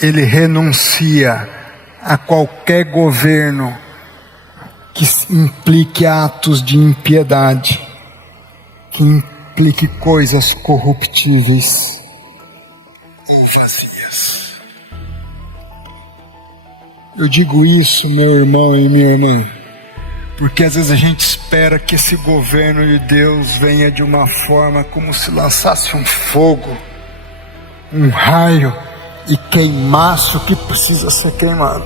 ele renuncia a qualquer governo que implique atos de impiedade, que implique coisas corruptíveis ou vazias. Eu digo isso, meu irmão e minha irmã, porque às vezes a gente espera que esse governo de Deus venha de uma forma como se lançasse um fogo, um raio, e queimasse o que precisa ser queimado.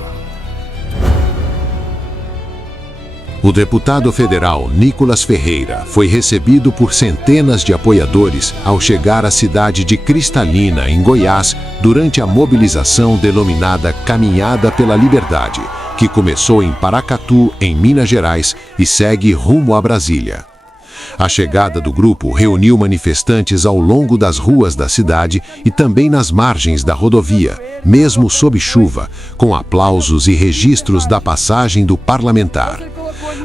O deputado federal Nicolas Ferreira foi recebido por centenas de apoiadores ao chegar à cidade de Cristalina, em Goiás, durante a mobilização denominada Caminhada pela Liberdade, que começou em Paracatu, em Minas Gerais, e segue rumo a Brasília. A chegada do grupo reuniu manifestantes ao longo das ruas da cidade e também nas margens da rodovia, mesmo sob chuva, com aplausos e registros da passagem do parlamentar.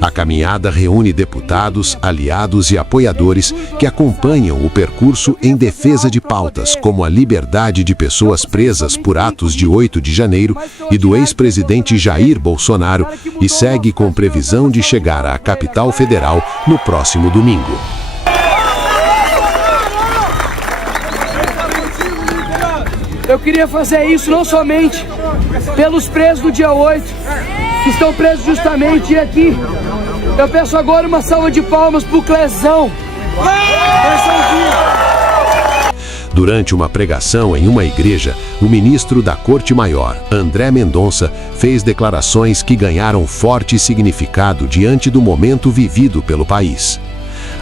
A caminhada reúne deputados, aliados e apoiadores que acompanham o percurso em defesa de pautas como a liberdade de pessoas presas por atos de 8 de janeiro e do ex-presidente Jair Bolsonaro, e segue com previsão de chegar à capital federal no próximo domingo. Eu queria fazer isso não somente pelos presos do dia 8, que estão presos justamente aqui. Eu peço agora uma salva de palmas pro Clezão. Durante uma pregação em uma igreja, o ministro da Corte Maior, André Mendonça, fez declarações que ganharam forte significado diante do momento vivido pelo país.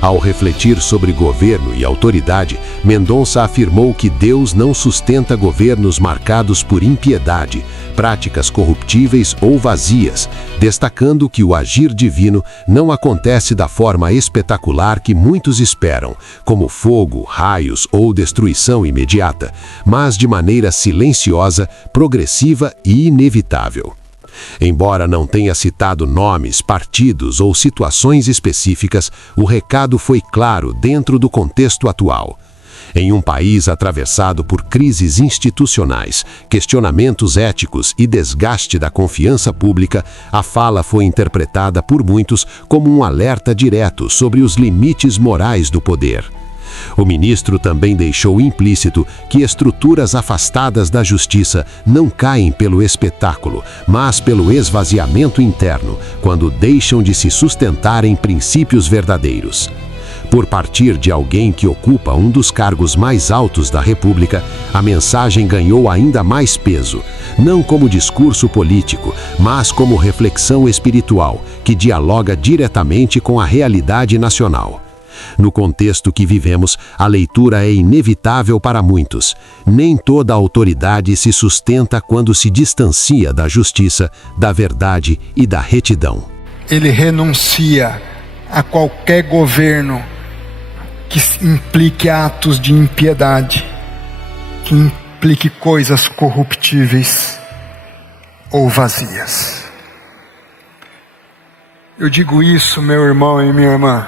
Ao refletir sobre governo e autoridade, Mendonça afirmou que Deus não sustenta governos marcados por impiedade, práticas corruptíveis ou vazias, destacando que o agir divino não acontece da forma espetacular que muitos esperam, como fogo, raios ou destruição imediata, mas de maneira silenciosa, progressiva e inevitável. Embora não tenha citado nomes, partidos ou situações específicas, o recado foi claro dentro do contexto atual. Em um país atravessado por crises institucionais, questionamentos éticos e desgaste da confiança pública, a fala foi interpretada por muitos como um alerta direto sobre os limites morais do poder. O ministro também deixou implícito que estruturas afastadas da justiça não caem pelo espetáculo, mas pelo esvaziamento interno, quando deixam de se sustentar em princípios verdadeiros. Por partir de alguém que ocupa um dos cargos mais altos da República, a mensagem ganhou ainda mais peso, não como discurso político, mas como reflexão espiritual, que dialoga diretamente com a realidade nacional. No contexto que vivemos, a leitura é inevitável para muitos. Nem toda autoridade se sustenta quando se distancia da justiça, da verdade e da retidão. Ele renuncia a qualquer governo que implique atos de impiedade, que implique coisas corruptíveis ou vazias. Eu digo isso, meu irmão e minha irmã,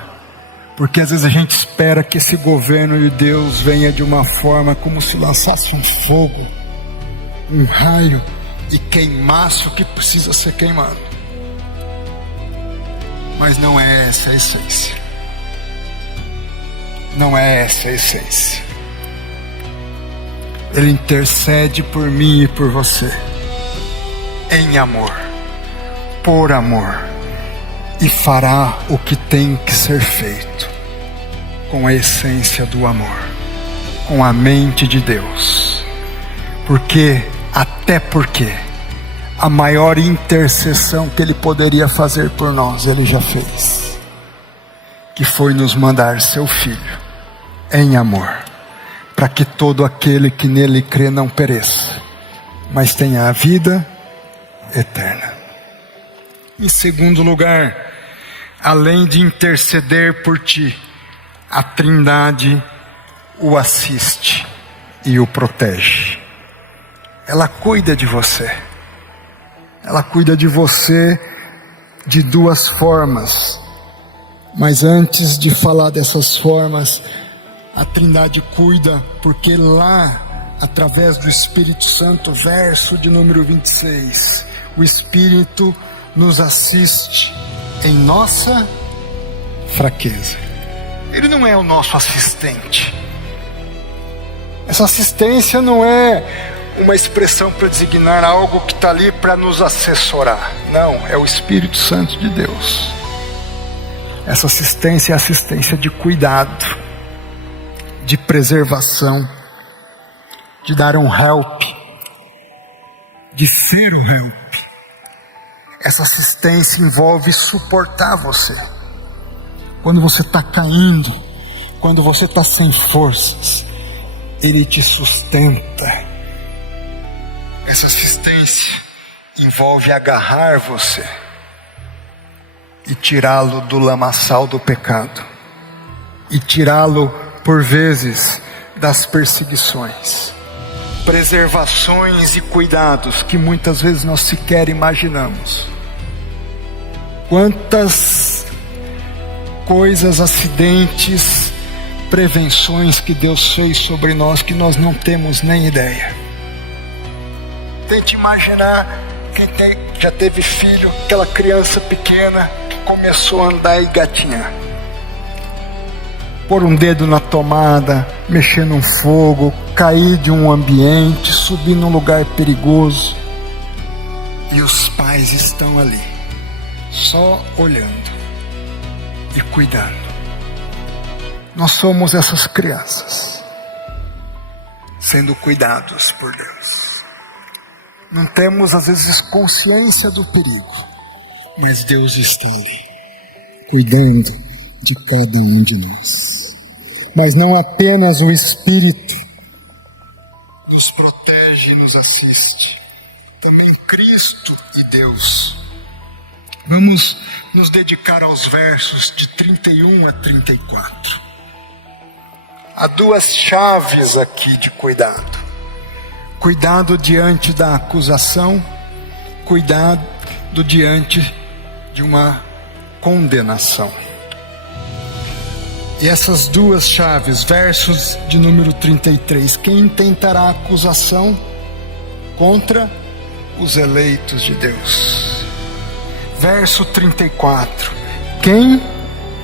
porque às vezes a gente espera que esse governo de Deus venha de uma forma como se lançasse um fogo, um raio, e queimasse o que precisa ser queimado. Mas não é essa a essência. Não é essa a essência. Ele intercede por mim e por você, em amor, por amor, e fará o que tem que ser feito, com a essência do amor, com a mente de Deus. Até porque a maior intercessão que Ele poderia fazer por nós, Ele já fez, que foi nos mandar seu Filho, em amor, para que todo aquele que nele crê não pereça, mas tenha a vida eterna. Em segundo lugar, além de interceder por ti, a Trindade o assiste e o protege. Ela cuida de você. Ela cuida de você de duas formas. Mas antes de falar dessas formas, a Trindade cuida porque lá através do Espírito Santo, verso de número 26. O Espírito nos assiste em nossa fraqueza. Ele não é o nosso assistente. Essa assistência não é uma expressão para designar algo que está ali para nos assessorar. Não, é o Espírito Santo de Deus. Essa assistência é assistência de cuidado, de preservação, de dar um help, de ser um help. Essa assistência envolve suportar você. Quando você está caindo, quando você está sem forças, Ele te sustenta. Essa assistência envolve agarrar você e tirá-lo do lamaçal do pecado, e tirá-lo, por vezes, das perseguições, preservações e cuidados que muitas vezes nós sequer imaginamos. Quantas coisas, acidentes, prevenções que Deus fez sobre nós que nós não temos nem ideia. Tente imaginar quem já teve filho, aquela criança pequena que começou a andar e gatinhar. Pôr um dedo na tomada, mexer num fogo, cair de um ambiente, subir num lugar perigoso. E os pais estão ali, só olhando e cuidando. Nós somos essas crianças, sendo cuidados por Deus. Não temos às vezes consciência do perigo, mas Deus está ali, cuidando de cada um de nós. Mas não apenas o Espírito nos protege e nos assiste, também Cristo e Deus. Vamos nos dedicar aos versos de 31 a 34. Há duas chaves aqui de cuidado. Cuidado diante da acusação, cuidado diante de uma condenação. E essas duas chaves, versos de número 33, quem intentará acusação contra os eleitos de Deus? Verso 34, quem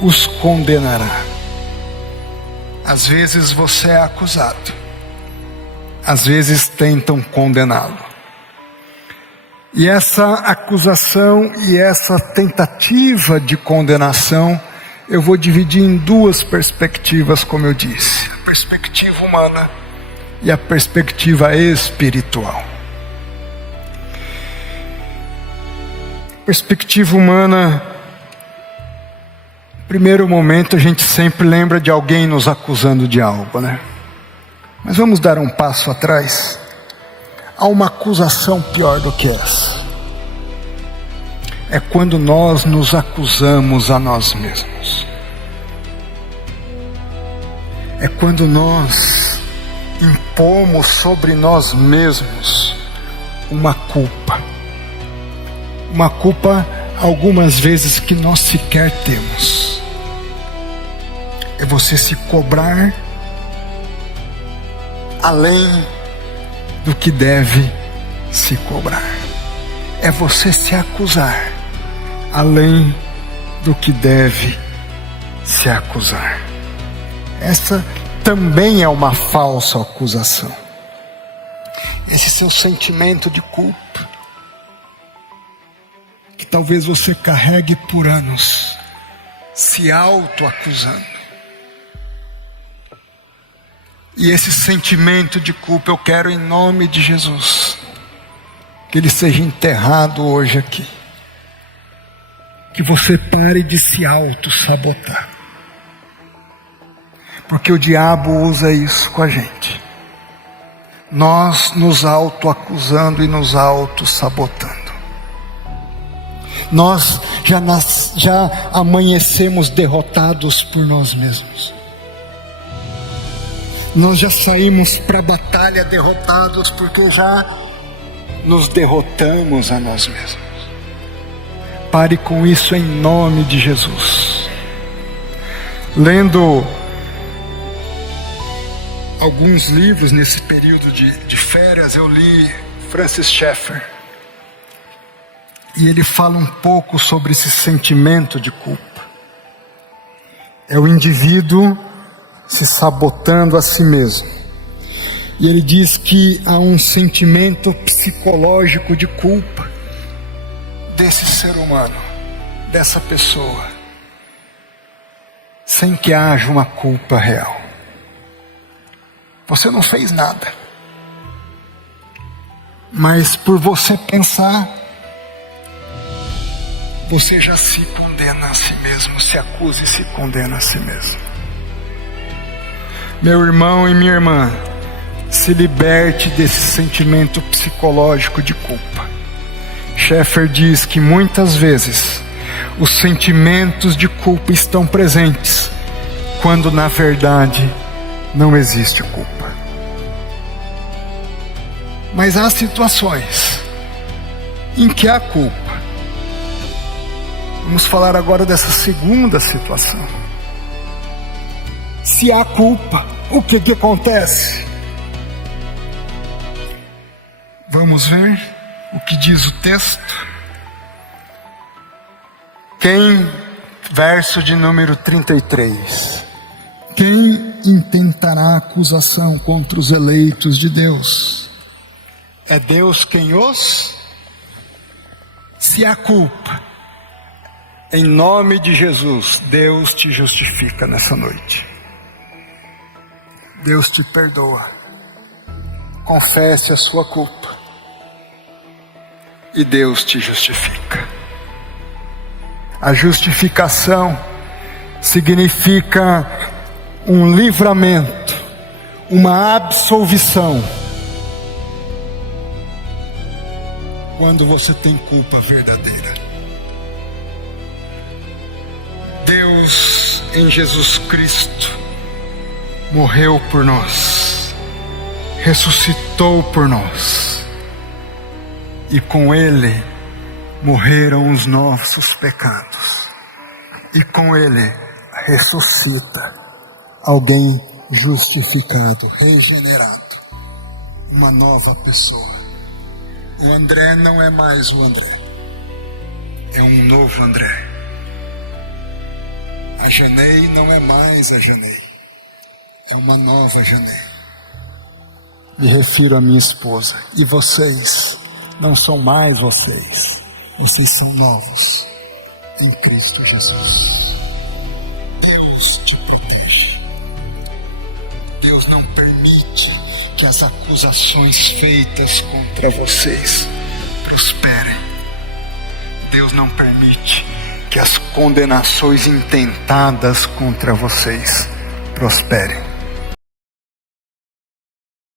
os condenará? Às vezes você é acusado, às vezes tentam condená-lo. E essa acusação e essa tentativa de condenação, eu vou dividir em duas perspectivas, como eu disse: a perspectiva humana e a perspectiva espiritual. Perspectiva humana, no primeiro momento a gente sempre lembra de alguém nos acusando de algo, né? Mas vamos dar um passo atrás. Há uma acusação pior do que essa. É quando nós nos acusamos a nós mesmos. É quando nós impomos sobre nós mesmos uma culpa. Uma culpa, algumas vezes, que nós sequer temos. É você se cobrar além do que deve se cobrar. É você se acusar além do que deve se acusar. Essa também é uma falsa acusação. Esse seu sentimento de culpa, que talvez você carregue por anos, se auto-acusando. E esse sentimento de culpa, eu quero, em nome de Jesus, que ele seja enterrado hoje aqui. Que você pare de se auto-sabotar. Porque o diabo usa isso com a gente. Nós nos auto-acusando e nos auto-sabotando. Nós já amanhecemos derrotados por nós mesmos. Nós já saímos para a batalha derrotados porque já nos derrotamos a nós mesmos. Pare com isso em nome de Jesus. Lendo alguns livros nesse período de férias. Eu li Francis Schaeffer. E ele fala um pouco sobre esse sentimento de culpa. É o indivíduo se sabotando a si mesmo. E ele diz que há um sentimento psicológico de culpa desse ser humano, dessa pessoa, sem que haja uma culpa real. Você não fez nada, mas por você pensar, você já se condena a si mesmo, se acusa e se condena a si mesmo. Meu irmão e minha irmã, se liberte desse sentimento psicológico de culpa. Schaeffer diz que muitas vezes os sentimentos de culpa estão presentes, quando na verdade não existe culpa. Mas há situações em que há culpa. Vamos falar agora dessa segunda situação. Se há culpa, o que acontece? Vamos ver o que diz o texto. Verso de número 33. Quem intentará acusação contra os eleitos de Deus? É Deus quem os... Se há culpa, em nome de Jesus, Deus te justifica nessa noite. Deus te perdoa. Confesse a sua culpa e Deus te justifica. A justificação significa um livramento, uma absolvição. Quando você tem culpa verdadeira. Deus em Jesus Cristo morreu por nós, ressuscitou por nós, e com Ele morreram os nossos pecados, e com Ele ressuscita alguém justificado, regenerado, uma nova pessoa. O André não é mais o André, é um novo André. A Janei não é mais a Janei, é uma nova Janei. Me refiro à minha esposa. E vocês não são mais vocês, vocês são novos em Cristo Jesus. Deus te protege. Deus não permite que as acusações feitas contra vocês prosperem. Deus não permite que as condenações intentadas contra vocês prosperem.